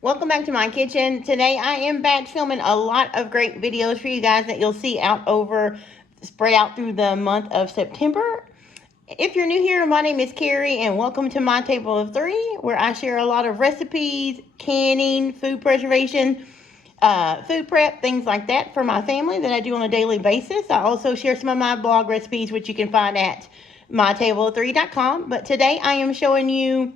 Welcome back to my kitchen. Today I am batch filming a lot of great videos for you guys that you'll see spread out through the month of September. If you're new here, my name is Carrie and welcome to My Table of Three, where I share a lot of recipes, canning, food preservation, food prep, things like that for my family that I do on a daily basis. I also share some of my blog recipes, which you can find at mytableofthree.com. But today I am showing you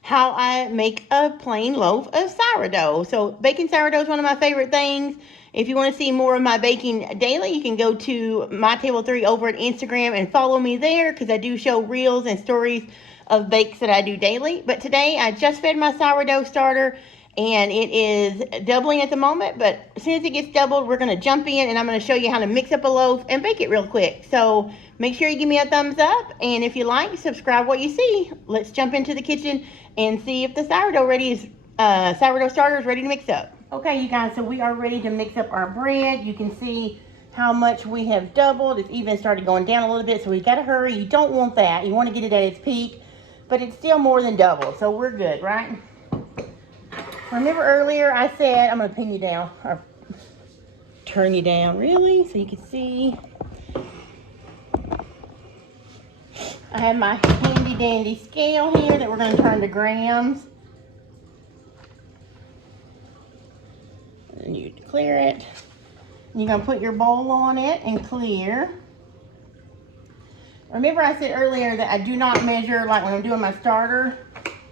how I make a plain loaf of sourdough. So baking sourdough is one of my favorite things. If you want to see more of my baking daily, you can go to My Table 3 over at Instagram and follow me there because I do show reels and stories of bakes that I do daily. But today I just fed my sourdough starter and it is doubling at the moment, but as soon as it gets doubled, we're going to jump in and I'm going to show you how to mix up a loaf and bake it real quick. So make sure you give me a thumbs up, and if you like, subscribe what you see. Let's jump into the kitchen and see if the sourdough starter is ready to mix up. Okay, you guys, so we are ready to mix up our bread. You can see how much we have doubled. It's even started going down a little bit, so we got to hurry. You don't want that. You want to get it at its peak, but it's still more than double, so we're good, right? Remember earlier I said, I'm going to pin you down, or turn you down, really, so you can see. I have my handy dandy scale here that we're going to turn to grams. And you clear it. You're going to put your bowl on it and clear. Remember I said earlier that I do not measure like when I'm doing my starter.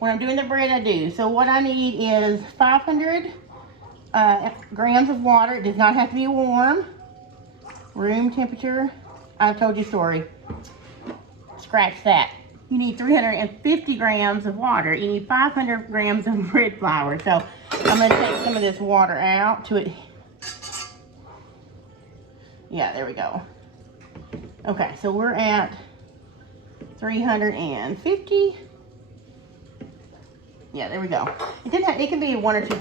When I'm doing the bread, I do. So what I need is 500 grams of water. It does not have to be warm. Room temperature. I told you, sorry. Scratch that. You need 350 grams of water. You need 500 grams of bread flour. So I'm going to take some of this water out to it. Yeah, there we go. Okay, so we're at 350. Yeah, there we go. It can be 1 or 2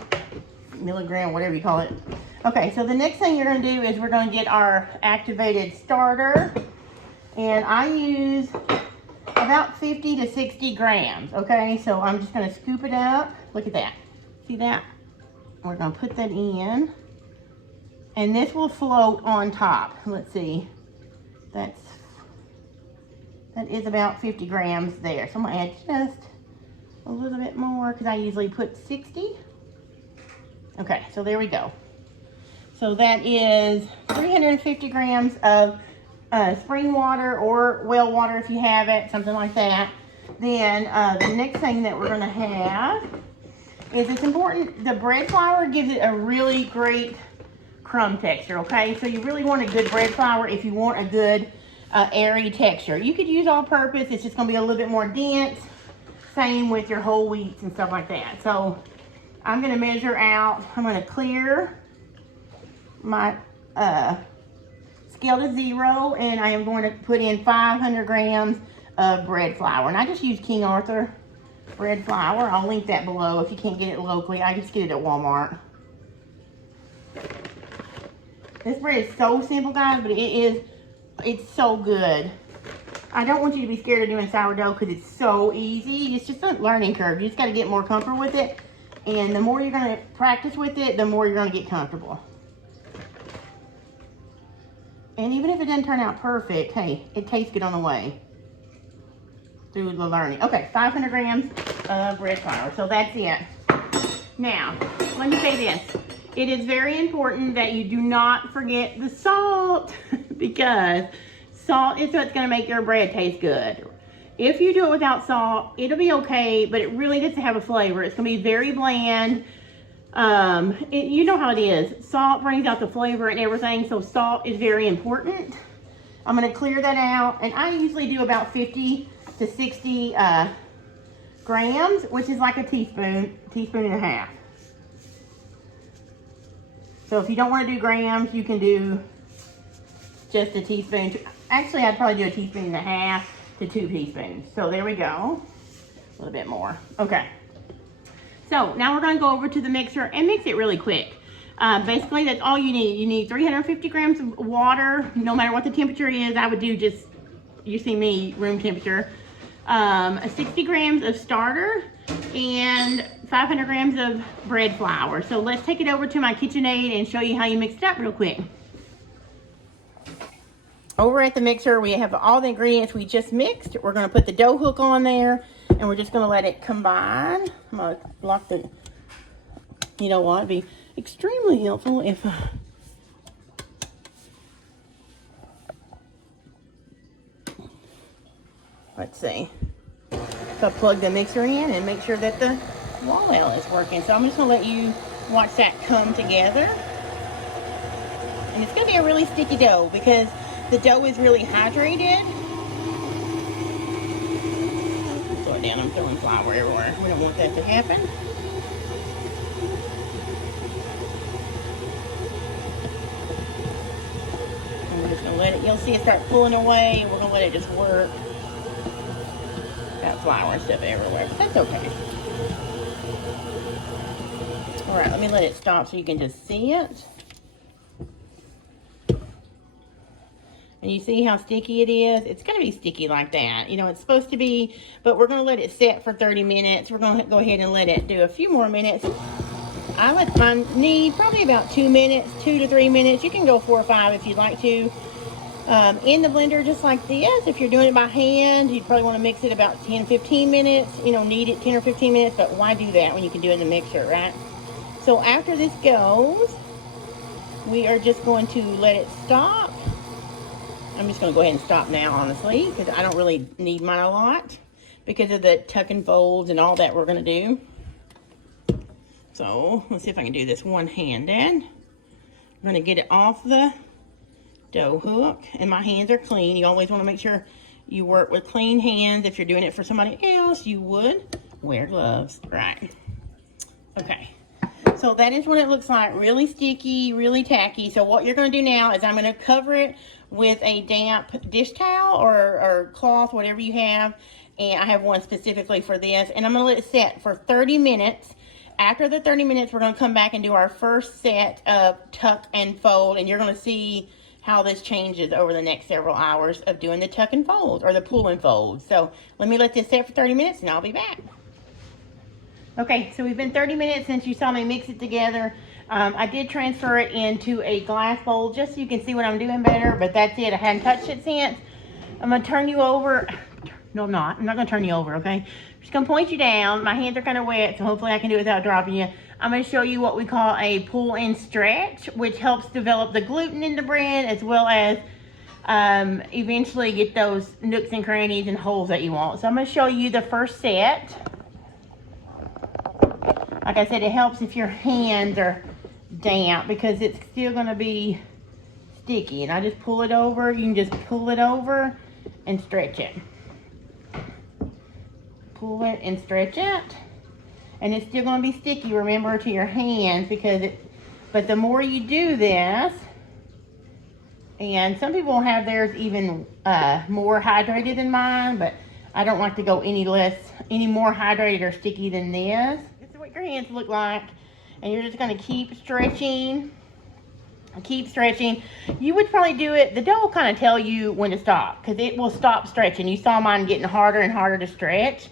milligram, whatever you call it. Okay, so the next thing you're going to do is we're going to get our activated starter. And I use about 50 to 60 grams, okay? So I'm just going to scoop it out. Look at that. See that? We're going to put that in. And this will float on top. Let's see. That is about 50 grams there. So I'm going to add just a little bit more because I usually put 60. Okay, so there we go. So that is 350 grams of spring water or well water if you have it, something like that. Then the next thing that we're going to have is, it's important, the bread flour gives it a really great crumb texture, okay? So you really want a good bread flour if you want a good airy texture. You could use all-purpose. It's just going to be a little bit more dense. Same with your whole wheats and stuff like that. So I'm going to measure out, I'm going to clear my scale to 0, and I am going to put in 500 grams of bread flour. And I just use King Arthur bread flour. I'll link that below if you can't get it locally. I just get it at Walmart. This bread is so simple, guys, but it's so good. I don't want you to be scared of doing sourdough because it's so easy. It's just a learning curve. You just got to get more comfortable with it. And the more you're going to practice with it, the more you're going to get comfortable. And even if it doesn't turn out perfect, hey, it tastes good on the way through the learning. Okay, 500 grams of bread flour. So that's it. Now, let me say this. It is very important that you do not forget the salt because salt is what's going to make your bread taste good. If you do it without salt, it'll be okay, but it really needs to have a flavor. It's going to be very bland. You know how it is. Salt brings out the flavor and everything, so salt is very important. I'm going to clear that out, and I usually do about 50 to 60 grams, which is like a teaspoon and a half. So if you don't want to do grams, you can do just a teaspoon. Actually, I'd probably do a teaspoon and a half to 2 teaspoons. So there we go. A little bit more. Okay. So now we're going to go over to the mixer and mix it really quick. Basically, that's all you need. You need 350 grams of water, no matter what the temperature is. I would do just, you see me, room temperature. 60 grams of starter and 500 grams of bread flour. So let's take it over to my KitchenAid and show you how you mix it up real quick. Over at the mixer, we have all the ingredients we just mixed. We're going to put the dough hook on there, and we're just going to let it combine. I'm going to lock the, you know what, it'd be extremely helpful if let's see, if I plug the mixer in and make sure that the wall outlet is working. So I'm just going to let you watch that come together. And it's going to be a really sticky dough because the dough is really hydrated. Slow it down, I'm throwing flour everywhere. We don't want that to happen. And we're just going to let it, you'll see it start pulling away, and we're going to let it just work. Got flour and stuff everywhere, but that's okay. Alright, let me let it stop so you can just see it. And you see how sticky it is? It's going to be sticky like that. You know, it's supposed to be, but we're going to let it set for 30 minutes. We're going to go ahead and let it do a few more minutes. I let mine need probably about 2 minutes, 2 to 3 minutes. You can go 4 or 5 if you'd like to. In the blender just like this. If you're doing it by hand, you'd probably want to mix it about 10 15 minutes. You know, knead it 10 or 15 minutes, but why do that when you can do it in the mixer, right? So after this goes, we are just going to let it stop. I'm just going to go ahead and stop now, honestly, because I don't really need mine a lot because of the tuck and folds and all that we're going to do. So let's see if I can do this one-handed. I'm going to get it off the dough hook, and my hands are clean. You always want to make sure you work with clean hands. If you're doing it for somebody else, you would wear gloves, right? Okay, so that is what it looks like. Really sticky, really tacky. So what you're going to do now is I'm going to cover it with a damp dish towel or cloth, whatever you have, and I have one specifically for this, and I'm going to let it set for 30 minutes. After the 30 minutes, we're going to come back and do our first set of tuck and fold, and you're going to see how this changes over the next several hours of doing the tuck and fold or the pull and fold. So let me let this set for 30 minutes and I'll be back. Okay, so we've been 30 minutes since you saw me mix it together. I did transfer it into a glass bowl just so you can see what I'm doing better, but that's it. I hadn't touched it since. I'm going to turn you over. No, I'm not. I'm not going to turn you over, okay? I'm just going to point you down. My hands are kind of wet, so hopefully I can do it without dropping you. I'm going to show you what we call a pull and stretch, which helps develop the gluten in the bread as well as eventually get those nooks and crannies and holes that you want. So I'm going to show you the first set. Like I said, it helps if your hands are damp because it's still going to be sticky. And I just pull it over. You can just pull it over and stretch it. Pull it and stretch it. And it's still going to be sticky, remember, to your hands because but the more you do this, and some people have theirs even more hydrated than mine, but I don't like to go any more hydrated or sticky than this. This is what your hands look like, and you're just going to keep stretching. Keep stretching. You would probably do it, the dough will kind of tell you when to stop because it will stop stretching. You saw mine getting harder and harder to stretch.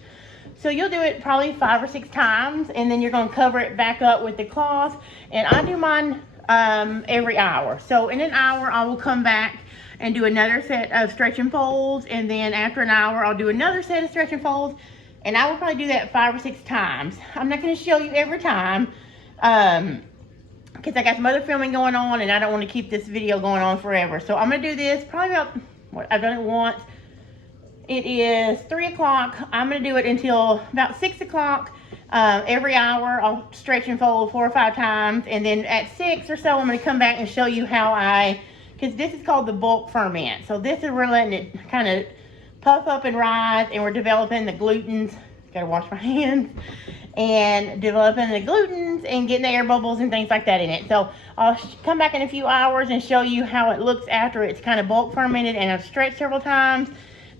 So you'll do it probably 5 or 6 times, and then you're going to cover it back up with the cloth. And I do mine every hour. So in an hour, I will come back and do another set of stretch and folds. And then after an hour, I'll do another set of stretch and folds. And I will probably do that 5 or 6 times. I'm not going to show you every time because I got some other filming going on, and I don't want to keep this video going on forever. So I'm going to do this probably about, I've done it once. It is 3 o'clock. I'm going to do it until about 6 o'clock. Every hour, I'll stretch and fold 4 or 5 times. And then at 6 or so, I'm going to come back and show you how because this is called the bulk ferment. So this is, we're letting it kind of puff up and rise, and we're developing the glutens. Got to wash my hands. And developing the glutens and getting the air bubbles and things like that in it. So I'll come back in a few hours and show you how it looks after it's kind of bulk fermented and I've stretched several times.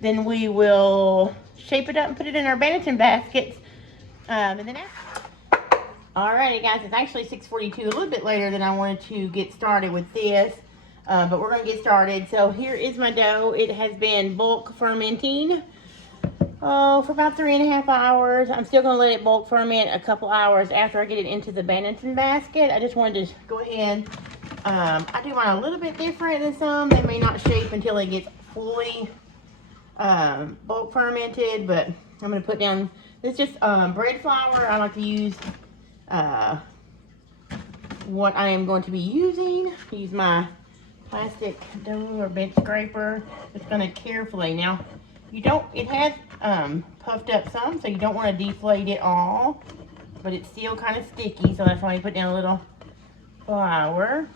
Then we will shape it up and put it in our Benetton baskets. And then alrighty guys, it's actually 6:42, a little bit later than I wanted to get started with this. But we're going to get started. So here is my dough. It has been bulk fermenting for about 3.5 hours. I'm still going to let it bulk ferment a couple hours after I get it into the Banneton basket. I just wanted to go ahead. I do mine a little bit different than some. They may not shape until it gets fully bulk fermented, but I'm going to put down, this is just bread flour. I like to use what I am going to be using. Use my plastic dough or bench scraper. It's going to carefully, now you don't, it has puffed up some, so you don't want to deflate it all, but it's still kind of sticky, so that's why you put down a little flour.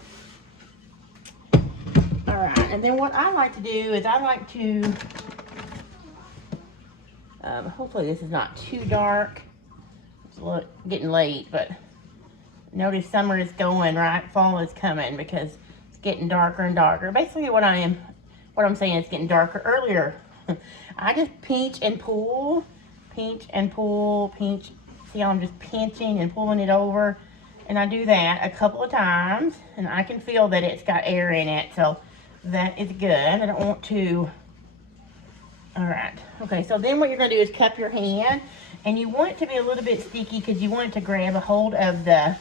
All right, and then what I like to do is I like to, hopefully this is not too dark. It's getting late, but notice summer is going, right? Fall is coming because it's getting darker and darker. Basically what I'm saying is getting darker earlier. I just pinch and pull, pinch and pull, pinch. See how I'm just pinching and pulling it over? And I do that a couple of times, and I can feel that it's got air in it, so that is good. I don't want to, all right. Okay, so then what you're gonna do is cup your hand, and you want it to be a little bit sticky because you want it to grab a hold of the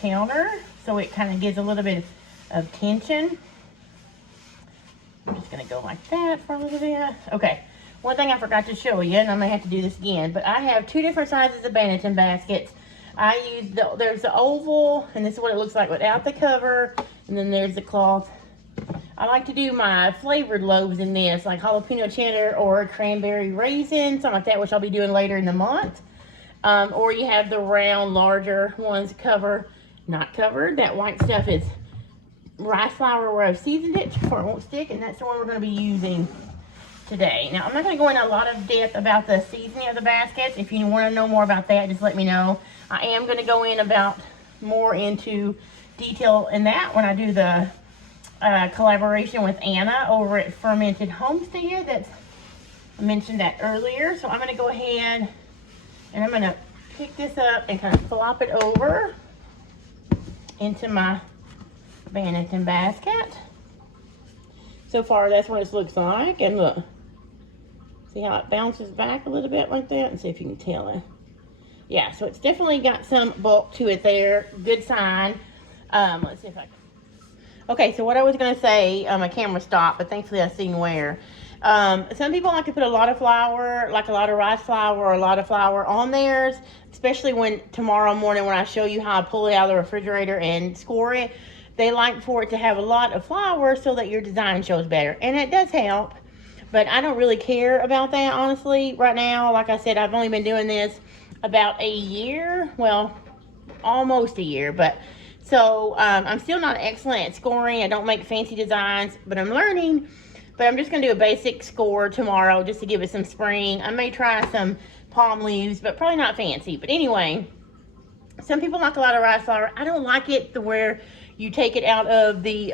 counter, so it kind of gives a little bit of tension. I'm just gonna go like that for a little bit. Okay, one thing I forgot to show you, and I may have to do this again, but I have two different sizes of Banneton baskets. I use there's the oval, and this is what it looks like without the cover, and then there's the cloth. I like to do my flavored loaves in this, like jalapeno cheddar or cranberry raisin, something like that, which I'll be doing later in the month. Or you have the round, larger ones not covered. That white stuff is rice flour where I've seasoned it before it won't stick, and that's the one we're going to be using today. Now, I'm not going to go into a lot of depth about the seasoning of the baskets. If you want to know more about that, just let me know. I am going to go in more into detail in that when I do the collaboration with Anna over at Fermented Homestead. I mentioned that earlier. So I'm going to go ahead and I'm going to pick this up and kind of flop it over into my Banneton basket. So far, that's what it looks like. And look, see how it bounces back a little bit like that? And see if you can tell it. Yeah, so it's definitely got some bulk to it there. Good sign. Let's see if I can. Okay, so what I was going to say, my camera stopped, but thankfully I seen where. Some people like to put a lot of flour, like a lot of rice flour or a lot of flour on theirs, especially when tomorrow morning when I show you how I pull it out of the refrigerator and score it. They like for it to have a lot of flour so that your design shows better. And it does help, but I don't really care about that, honestly, right now. Like I said, I've only been doing this about a year. Well, almost a year, but so I'm still not excellent at scoring. I don't make fancy designs, but I'm learning. But I'm just going to do a basic score tomorrow just to give it some spring. I may try some palm leaves, but probably not fancy. But anyway, some people like a lot of rice flour. I don't like it to where you take it out of the,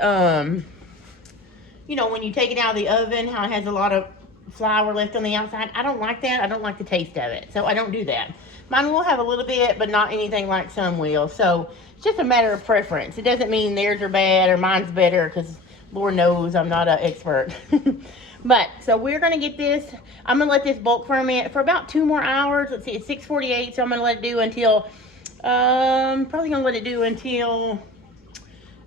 you know, when you take it out of the oven, how it has a lot of flour left on the outside. I don't like that. I don't like the taste of it. So I don't do that. Mine will have a little bit, but not anything like some will. So it's just a matter of preference. It doesn't mean theirs are bad or mine's better, because Lord knows I'm not an expert. But, so we're going to get this. I'm going to let this bulk ferment for about 2 more hours. Let's see, it's 6:48, so I'm going to let it do until, probably going to let it do until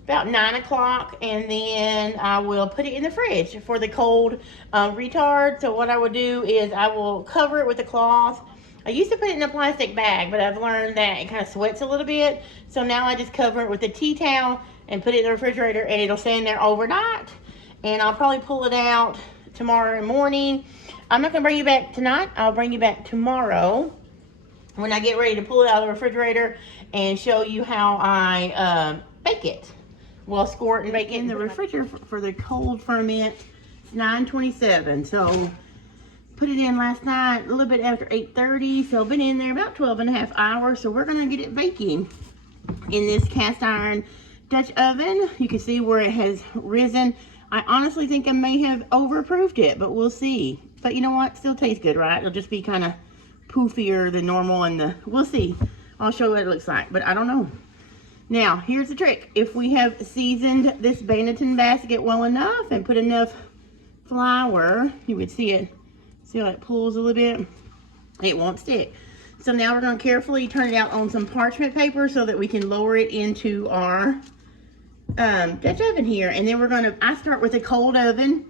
about 9 o'clock, and then I will put it in the fridge for the cold retard. So what I will do is I will cover it with a cloth. I used to put it in a plastic bag, but I've learned that it kind of sweats a little bit. So now I just cover it with a tea towel and put it in the refrigerator, and it'll stay in there overnight. And I'll probably pull it out tomorrow morning. I'm not gonna bring you back tonight. I'll bring you back tomorrow when I get ready to pull it out of the refrigerator and show you how I bake it. Well, score it and bake it in the refrigerator for the cold ferment. It's 9:27, so put it in last night a little bit after 8:30, so been in there about 12.5 hours. So we're gonna get it baking in this cast iron Dutch oven. You can see where it has risen. I honestly think I may have overproofed it, but we'll see. But you know what? Still tastes good, right? It'll just be kind of poofier than normal, and we'll see. I'll show you what it looks like, but I don't know. Now, here's the trick. If we have seasoned this Banneton basket well enough and put enough flour, you would see it See how it pulls a little bit? It won't stick. So now we're going to carefully turn it out on some parchment paper so that we can lower it into our Dutch oven here. And then we're going to, I start with a cold oven.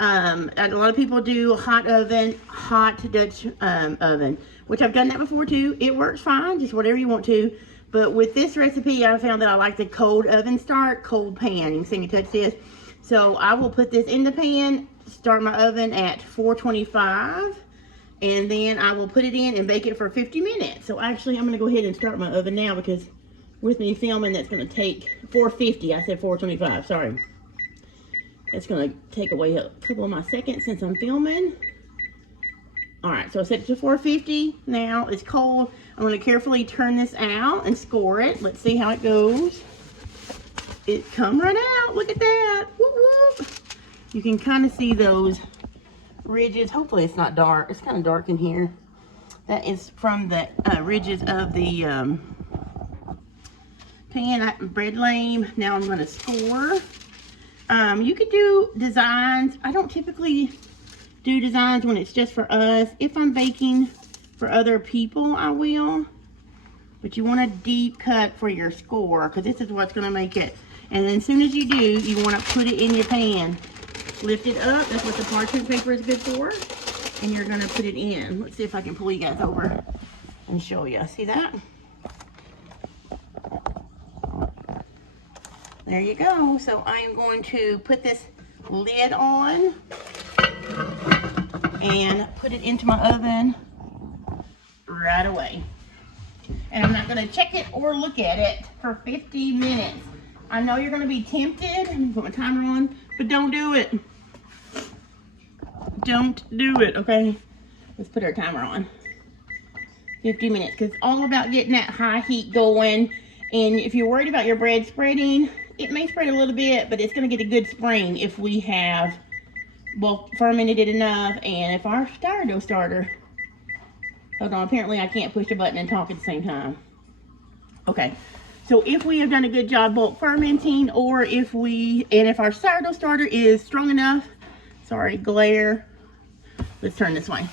A lot of people do hot oven, hot Dutch oven, which I've done that before too. It works fine, just whatever you want to. But with this recipe, I found that I like the cold oven start, cold pan. You can see me touch this. So I will put this in the pan, start my oven at 425, and then I will put it in and bake it for 50 minutes. So actually, I'm going to go ahead and start my oven now because with me filming, that's going to take 450. I said 425, sorry. That's going to take away a couple of my seconds since I'm filming. All right, so I set it to 450. Now it's cold. I'm going to carefully turn this out and score it. Let's see how it goes. It come right out. Look at that. Whoop, whoop. You can kind of see those ridges. Hopefully it's not dark. It's kind of dark in here. That is from the ridges of the pan bread lame. Now I'm going to score. You could do designs. I don't typically do designs when it's just for us. If I'm baking for other people, I will. But you want a deep cut for your score because this is what's going to make it. And then as soon as you do, you want to put it in your pan. Lift it up. That's what the parchment paper is good for. And you're going to put it in. Let's see if I can pull you guys over and show you. See that? There you go. So I am going to put this lid on and put it into my oven right away. And I'm not going to check it or look at it for 50 minutes. I know you're going to be tempted. I'm going to put my timer on, but don't do it. Don't do it, okay? Let's put our timer on. 50 minutes, because it's all about getting that high heat going. And if you're worried about your bread spreading, it may spread a little bit, but it's going to get a good spring if we have, well, fermented it enough. And if our sourdough starter, hold on, apparently I can't push a button and talk at the same time. Okay, so if we have done a good job bulk fermenting, or if our sourdough starter is strong enough, sorry, glare. Let's turn this way.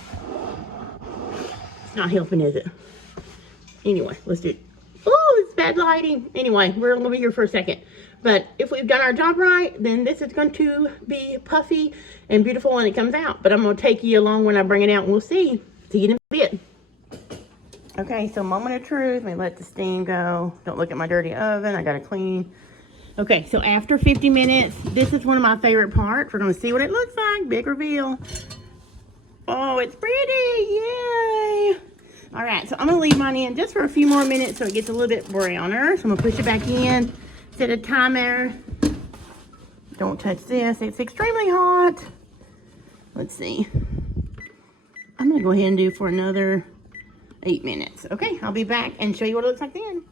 It's not helping, is it? Anyway, let's do it. Oh, it's bad lighting. Anyway, we're going to be here for a second. But if we've done our job right, then this is going to be puffy and beautiful when it comes out. But I'm going to take you along when I bring it out and we'll see. See you in a bit. Okay, so moment of truth. Let me let the steam go. Don't look at my dirty oven. I got to clean. Okay, so after 50 minutes, this is one of my favorite parts. We're going to see what it looks like. Big reveal. Oh, it's pretty. Yay. All right, so I'm going to leave mine in just for a few more minutes so it gets a little bit browner. So I'm going to push it back in. Set a timer. Don't touch this. It's extremely hot. Let's see. I'm going to go ahead and do for another 8 minutes. Okay, I'll be back and show you what it looks like then.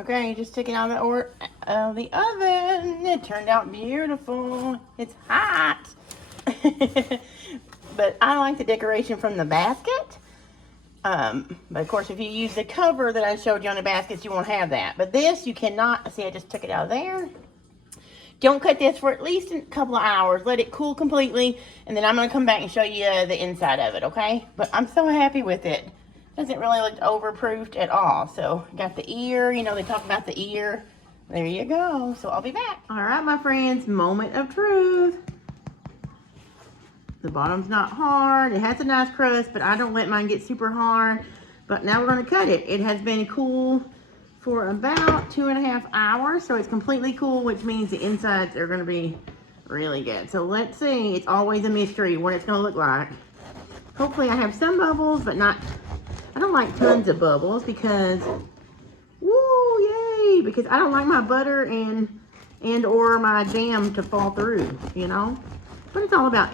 Okay, just took it out of the oven. It turned out beautiful. It's hot. But I like the decoration from the basket. But of course, if you use the cover that I showed you on the baskets, you won't have that. But this, you cannot. See, I just took it out of there. Don't cut this for at least a couple of hours. Let it cool completely. And then I'm going to come back and show you the inside of it, okay? But I'm so happy with it. Doesn't really look overproofed at all. So, got the ear. You know, they talk about the ear. There you go. So, I'll be back. All right, my friends. Moment of truth. The bottom's not hard. It has a nice crust, but I don't let mine get super hard. But now we're going to cut it. It has been cool for about 2.5 hours. So it's completely cool, which means the insides are going to be really good. So let's see. It's always a mystery what it's going to look like. Hopefully I have some bubbles, but not, I don't like tons of bubbles because, woo, yay, because I don't like my butter and or my jam to fall through, you know. But it's all about,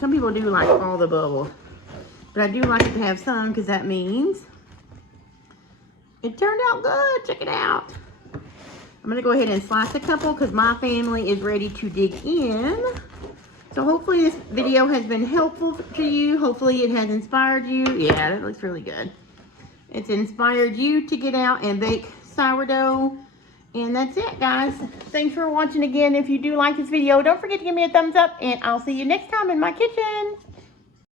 some people do like all the bubbles, but I do like it to have some because that means it turned out good. Check it out. I'm going to go ahead and slice a couple because my family is ready to dig in. So hopefully this video has been helpful to you. Hopefully it has inspired you. Yeah, that looks really good. It's inspired you to get out and bake sourdough. And that's it, guys. Thanks for watching again. If you do like this video, don't forget to give me a thumbs up, and I'll see you next time in my kitchen.